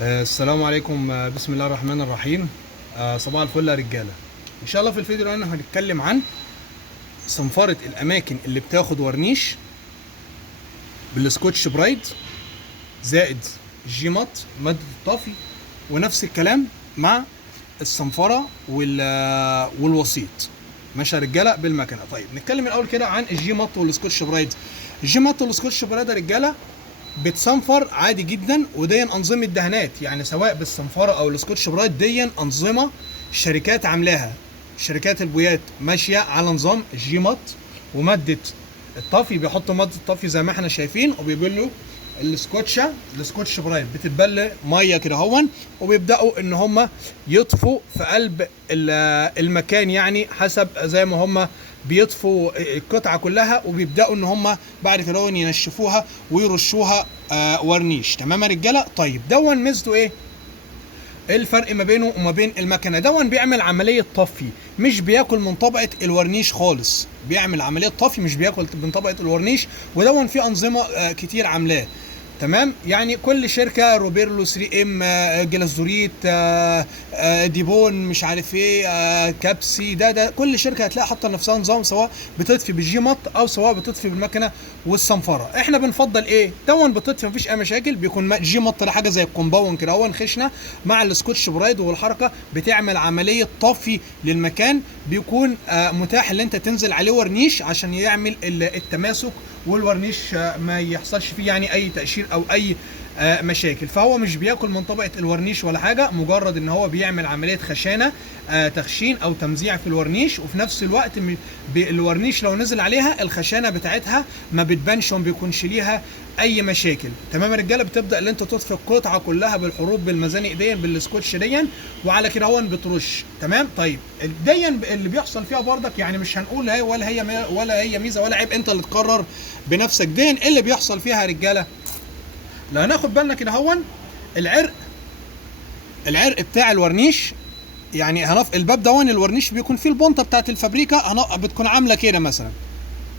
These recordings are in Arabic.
السلام عليكم. بسم الله الرحمن الرحيم. صباح الفل يا رجاله. ان شاء الله في الفيديو ده هنتكلم عن صنفره الاماكن اللي بتاخد ورنيش بالسكوتش برايد زائد الجيمات ماده الطافي، ونفس الكلام مع الصنفره والوسيط. ماشي يا رجاله بالمكنه. طيب نتكلم الاول كده عن الجيمات والسكوتش برايد. الجيمات والسكوتش برايد يا رجاله بتصنفر عادي جدا، ودي انظمه دهانات، يعني سواء بالصنفره او السكوتش برايت دي انظمه الشركات عاملاها. شركات البويات ماشيه على نظام الجيمات وماده الطفي، بيحطوا ماده الطفي زي ما احنا شايفين، وبيبلوا السكوتش برايت بتتبل ميه كده هون، وبيبداوا ان هم يطفوا في قلب المكان، يعني حسب زي ما هم بيطفوا القطعه كلها، وبيبداوا ان هم بعد كده ينشفوها ويرشوها ورنيش. تمام يا رجاله. طيب دون ميزته ايه؟ ايه الفرق ما بينه وما بين المكنه؟ دون بيعمل عمليه طفي، مش بياكل من طبقه الورنيش خالص. بيعمل عمليه طفي مش بياكل من طبقه الورنيش، ودون في انظمه كتير عاملاه. تمام، يعني كل شركه، روبيرلو 3 ام، جلازوريت، ديبون، مش عارف ايه، كابسي، ده كل شركه هتلاقي حاطه لنفسها نظام، سواء بتطفي بالجي مط او سواء بتطفي بالمكنه والصنفره. احنا بنفضل ايه؟ دون بتطفي مفيش اي مشاكل، بيكون جي مط ده حاجه زي الكومباوند كده هو خشنه، مع السكوتش برايد والحركه بتعمل عمليه طفي للمكان، بيكون متاح ان انت تنزل عليه ورنيش عشان يعمل التماسك، والورنيش ما يحصلش فيه يعني اي تقشير او اي مشاكل. فهو مش بياكل من طبقه الورنيش ولا حاجه، مجرد ان هو بيعمل عمليه خشانه، تخشين او تمزيع في الورنيش، وفي نفس الوقت الورنيش لو نزل عليها الخشانه بتاعتها ما بتبانش وما بيكونش ليها اي مشاكل. تمام يا رجاله. بتبدا ان انت تطفي القطعه كلها بالحروف بالمزانق دي بالسكوتش دي، وعلى كده هون بترش. تمام. طيب دي اللي بيحصل فيها برضك، يعني مش هنقول هي ولا هي ميزه ولا عيب، انت اللي تقرر بنفسك. دي اللي بيحصل فيها يا رجاله. لو هناخد بالنا كده هون العرق بتاع الورنيش، يعني الباب دون الورنيش بيكون فيه البونطه بتاعت الفابريكا، بتكون عامله كده مثلا.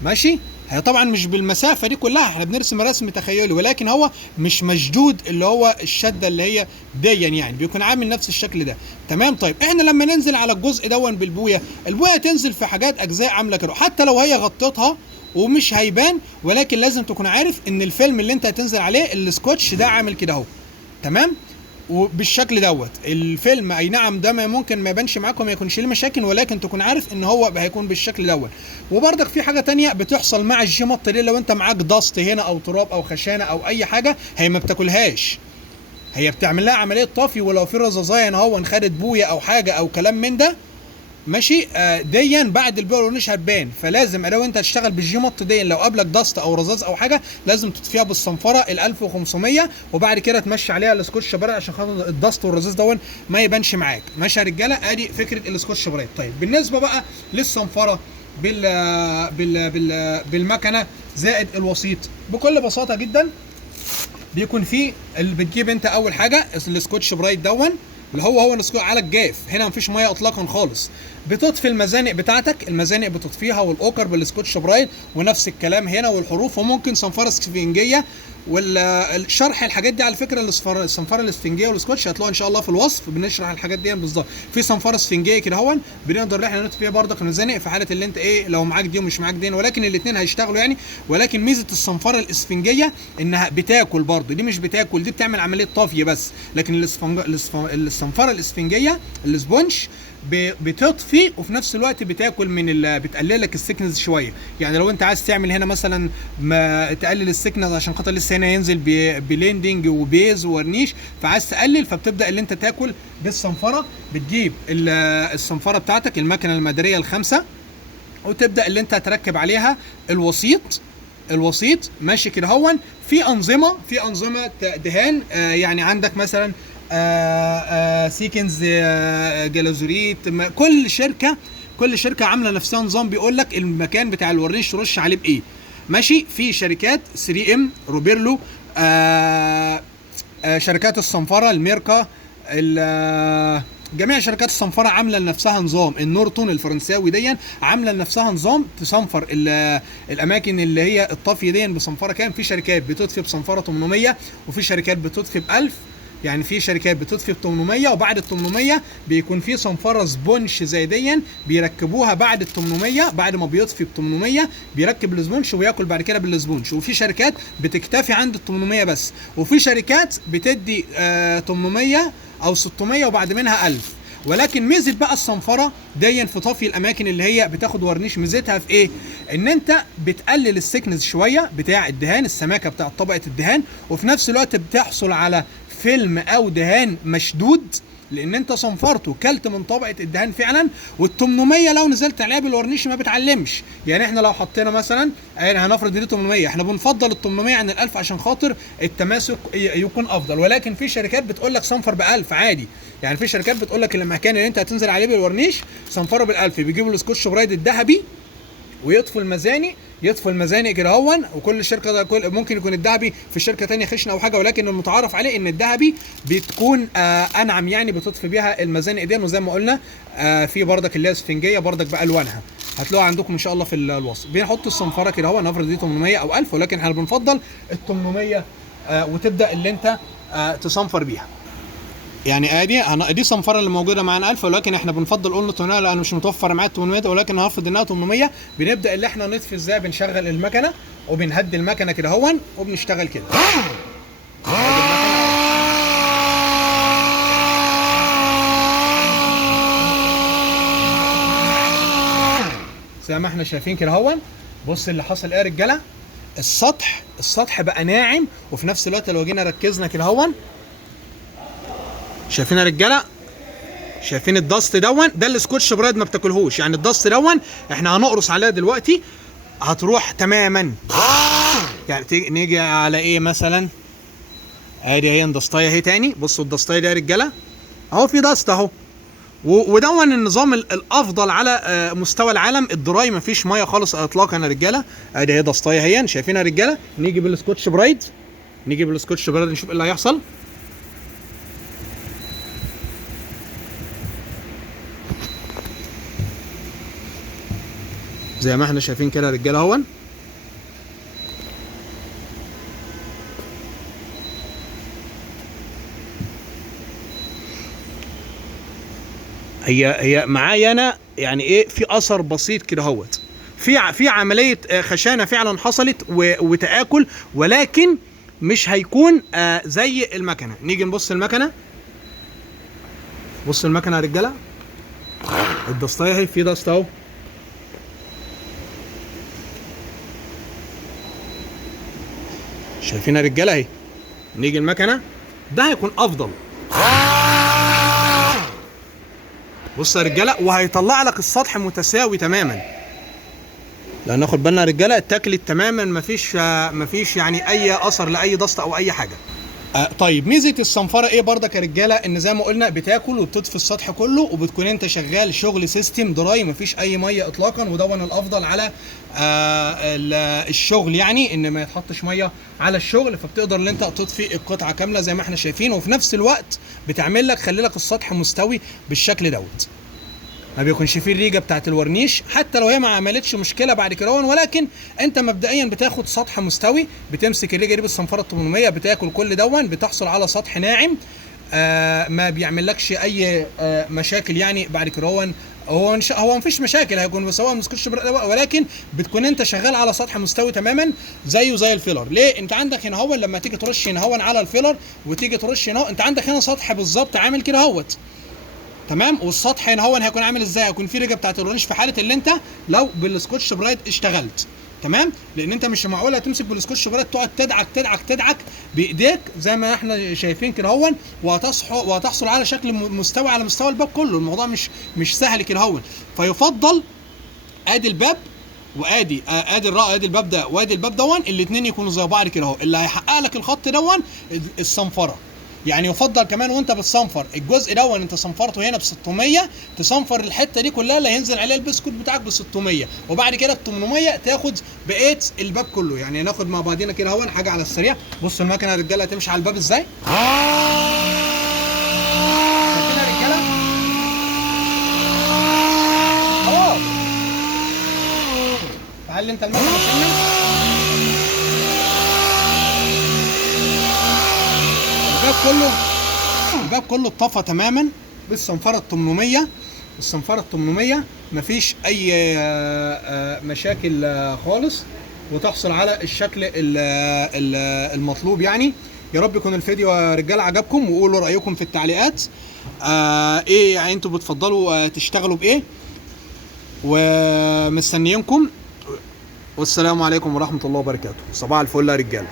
ماشي. هي طبعا مش بالمسافه دي كلها، احنا بنرسم رسم تخيلي، ولكن هو مش مشدود اللي هو الشده اللي هي يعني بيكون عامل نفس الشكل ده. تمام. طيب احنا لما ننزل على الجزء دون بالبويه، البويه تنزل في حاجات اجزاء عامله كده، حتى لو هي غطتها ومش هيبان، ولكن لازم تكون عارف ان الفيلم اللي انت هتنزل عليه السكوتش ده عامل كده اهو. تمام. وبالشكل دوت الفيلم، اي نعم ده ممكن ما يبانش معاك وما يكونش ليه مشاكل، ولكن تكون عارف ان هو هيكون بالشكل دوت. وبرضك في حاجه تانية بتحصل مع الجيمط دي، لو انت معاك ضغط هنا او تراب او خشانه او اي حاجه، هي ما بتاكلهاش، هي بتعمل لها عمليه طفي. ولو في رذاذيه هنا هو انخدت بويه او حاجه او كلام من ده، ماشي، ديا بعد البيع والورنيش هتبان. فلازم لو انت هتشتغل بالجيمط دي، لو قابلك دست او رذاذ او حاجه، لازم تطفيها بالصنفره ال 1500، وبعد كده تمشي عليها السكوتش برايد عشان خاطر الدست والرذاذ دون ما يبانش معاك. ماشي يا رجاله. ادي فكره السكوتش برايد. طيب بالنسبه بقى للصنفره بالمكنه زائد الوسيط، بكل بساطه جدا بيكون فيه اللي بتجيب انت اول حاجه السكوتش برايت دون، اللي هو السكوتش على الجاف، هنا مفيش ميه اطلاقا خالص. بتطفي المزانق بتاعتك، المزانق بتطفيها والاوكر بالسكوتش برايت، ونفس الكلام هنا والحروف، وممكن صنفره اسفنجيه. والشرح الحاجات دي على فكره، الصنفره الاسفنجيه والسكوتش هتلاقوها ان شاء الله في الوصف، بنشرح الحاجات دي بالظبط. في صنفره اسفنجيه كده هون بنقدر احنا نطفي فيها برضك المزانق في حاله اللي انت ايه لو معاك دي ومش معاك دي، ولكن الاثنين هيشتغلوا يعني. ولكن ميزه الصنفره الاسفنجيه انها بتاكل برضه، دي مش بتاكل، دي بتعمل عمليه طافيه بس. لكن الصنفره الاسفنجيه السبونج بتطفي وفي نفس الوقت بتاكل بتقلل لك السكنز شويه. يعني لو انت عايز تعمل هنا مثلا ما تقلل السكنز عشان خاطر لسه هنا ينزل بليندنج وبيز وورنيش، فعايز تقلل، فبتبدا اللي انت تاكل بالصنفره. بتجيب الصنفره بتاعتك المكنه المداريه الخامسه، وتبدا اللي انت تركب عليها الوسيط. ماشي كده هون. في انظمه دهان، يعني عندك مثلا سيكنز، جلازوريت، كل شركه عامله نفسها نظام بيقول لك المكان بتاع الورنيش ترش عليه بايه. ماشي. في شركات 3 ام، روبيرلو، شركات الصنفره، الميركا، جميع شركات الصنفره عامله لنفسها نظام. النورتون الفرنساوي دي عامله لنفسها نظام تصنفر الاماكن اللي هي الطافيه دي بصنفره كام. في شركات بتطفي بصنفره 800، وفي شركات بتطفي ب 1000. يعني في شركات بتطفي ب 800 وبعد ال 800 بيكون في صنفره سبونش زي دي بيركبوها بعد ال 800، بعد ما بيطفي ب 800 بيركب السبونش وياكل بعد كده بالسبونش. وفي شركات بتكتفي عند ال 800 بس، وفي شركات بتدي 800 او 600 وبعد منها 1000. ولكن ميزه بقى الصنفره دي في طفي الاماكن اللي هي بتاخد ورنيش، ميزتها في ايه؟ ان انت بتقلل السكنس شويه بتاع الدهان، السماكه بتاع طبقه الدهان، وفي نفس الوقت بتحصل على فيلم او دهان مشدود لان انت صنفرته كلت من طبقه الدهان فعلا. وال800 لو نزلت عليها بالورنيش ما بتعلمش. يعني احنا لو حطينا مثلا هنفرض دي 800، احنا بنفضل ال800 عن ال1000 عشان خاطر التماسك يكون افضل. ولكن في شركات بتقول لك صنفر ب1000 عادي. يعني في شركات بتقول لك المكان اللي انت هتنزل عليه بالورنيش صنفره ب1000، بيجيبوا السكوتش برايد الذهبي ويطفوا المزانق كده هون. وكل شركه ده ممكن يكون الذهبي في شركه ثانيه خشنه او حاجه، ولكن المتعارف عليه ان الذهبي بتكون انعم، يعني بتطفي بيها المزانق دي. وزي ما قلنا في بردك اللي هي اسفنجيه بردك بالوانها هتلاقوها عندكم ان شاء الله في الوصف. بنحط الصنفره كده هو نفرض دي 800 او 1000، ولكن احنا بنفضل ال 800 وتبدا اللي انت تصنفر بيها. يعني دي صنفره اللي موجوده معانا 1000، ولكن احنا بنفضل قلنا 800 لانه مش متوفر معايا 800، ولكن هنفرض انها 800. بنبدا اللي احنا نطفي ازاي؟ بنشغل المكنه وبنهدي المكنه كده هون وبنشتغل كده. زي ما احنا شايفين كده هون. بص اللي حصل ايه يا رجاله؟ السطح بقى ناعم، وفي نفس الوقت لو جينا ركزنا كده هون شايفين يا رجاله؟ شايفين الدست ده السكوتش برايد ما بتاكلهوش. يعني الدست احنا هنقرص عليها دلوقتي هتروح تماما. يعني نيجي على ايه مثلا؟ ادي هي الدستايه اهي تاني. بصوا الدستايه دي يا رجاله اهو، في دست اهو. ودون النظام الافضل على مستوى العالم. الدراي ما فيش ميه خالص اطلاقا يا رجاله. ادي هي دستايه اهي شايفينها يا رجاله. نيجي بالسكوتش برايد نشوف ايه اللي هيحصل. زي ما احنا شايفين كده يا رجاله اهون. هي معايا انا يعني ايه، في اثر بسيط كده اهوت، في عمليه خشانه فعلا حصلت وتآكل، ولكن مش هيكون زي المكنه. نيجي نبص المكنه. بص المكنه يا رجاله، الدستايه اهي في دست اهو. شايفين يا رجاله اهي. نيجي المكنه، ده هيكون افضل. بص يا رجاله، وهيطلع لك السطح متساوي تماما. لان ناخد بالنا يا رجاله اتاكلت تماما، مفيش يعني اي اثر لاي دست او اي حاجه. طيب ميزه الصنفره ايه برضك يا رجاله؟ ان زي ما قلنا بتاكل وبتطفي السطح كله، وبتكون انت شغال شغل سيستم دراي مفيش اي ميه اطلاقا. ودون الافضل على الشغل، يعني ان ما يتحطش ميه على الشغل، فبتقدر ان انت تطفي القطعه كامله زي ما احنا شايفين. وفي نفس الوقت بتعمل لك خلي لك السطح مستوي بالشكل دوت، ما بيكونش فيه الريجه بتاعت الورنيش حتى لو هي ما عملتش مشكله بعد كده. ولكن انت مبدئيا بتاخد سطح مستوي، بتمسك الريجه دي بالصنفره 800 بتاكل كل دون، بتحصل على سطح ناعم ما بيعملكش اي مشاكل. يعني بعد كده هو مفيش مشاكل هيكون، بس هو مسكتش، ولكن بتكون انت شغال على سطح مستوي تماما زيه زي الفيلر. ليه؟ انت عندك هنا هو لما تيجي ترش هنا هو على الفيلر وتيجي ترش هنا، انت عندك هنا سطح بالظبط عامل كده اهوت، تمام. والسطح هنا هو هيكون عامل ازاي؟ هيكون في رجه بتاعت الورنيش في حاله اللي انت لو بالسكوتش برايد اشتغلت، تمام. لان انت مش معقول هتمسك بالسكوتش برايد تقعد تدعك بايديك زي ما احنا شايفين كده هون، وهتحصل على شكل مستوي على مستوى الباب كله. الموضوع مش سهل كده هون. فيفضل ادي الباب وادي ادي الباب ده وادي الباب دون، الاثنين يكونوا زي بعض كده اهو. اللي هيحقق لك الخط دون الصنفره. يعني يفضل كمان وانت بتصنفر الجزء دون انت صنفرته هنا ب 600، تصنفر الحته دي كلها اللي هينزل عليها البسكوت بتاعك ب 600، وبعد كده ب 800 تاخد بقيه الباب كله. يعني ناخد مع بعضينا كده اهو حاجه على السريع. بصوا المكنه يا رجاله هتمشي على الباب ازاي. شايفين يا رجاله؟ خلاص تعالي انت المكنه سنه الباب كله الباب كله اتطفى تماما بالصنفره ال 800. الصنفره ال 800 مفيش اي مشاكل خالص، وتحصل على الشكل المطلوب يعني. يا رب يكون الفيديو يا رجاله عجبكم، وقولوا رايكم في التعليقات. ايه يعني انتوا بتفضلوا تشتغلوا بايه، ومستنيينكم. والسلام عليكم ورحمه الله وبركاته. صباح الفل يا رجاله.